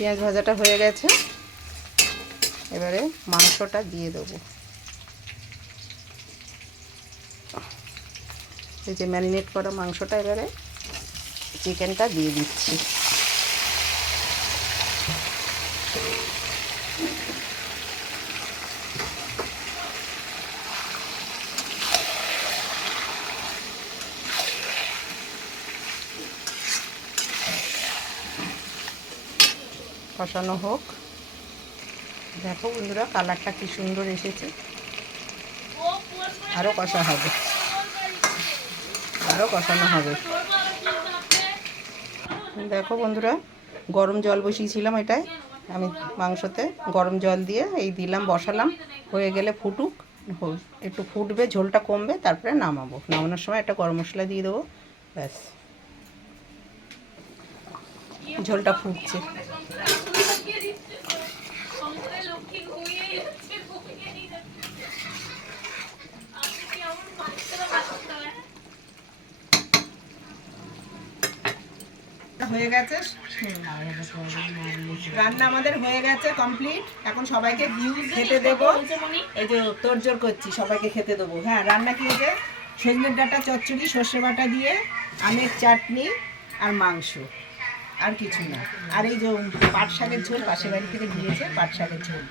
পেঁয়াজ ভাজাটা হয়ে গেছে, এবারে মাংসটা দিয়ে দেবো। এই যে ম্যারিনেট করা মাংসটা এবারে চিকেনটা দিয়ে দিচ্ছি। কষানো হোক। দেখো বন্ধুরা কালারটা কি সুন্দর এসেছে। আরও কষা হবে, আরও কষানো হবে। দেখো বন্ধুরা গরম জল বসিয়েছিলাম, এটাই আমি মাংসতে গরম জল দিয়ে এই দিলাম, বসালাম। হয়ে গেলে ফুটুক, একটু ফুটবে, ঝোলটা কমবে, তারপরে নামাবো। নামানোর সময় একটা গরম মশলা দিয়ে দেবো, ব্যাস। ঝোলটা ফুটছে। হয়ে গেছে, রান্না আমাদের হয়ে গেছে কমপ্লিট। এখন সবাইকে খেতে দেবো। এই যে তোড়জোড় করছি, সবাইকে খেতে দেবো। হ্যাঁ, রান্না কি হয়েছে? সজনের ডাঁটা চচ্চড়ি, সর্ষে বাটা দিয়ে, আমের চাটনি আর মাংস, আর কিছু না। আর এই যে পাট শাকের ঝোল, পাশের বাড়ি থেকে দিয়েছে পাট শাকের ঝোল।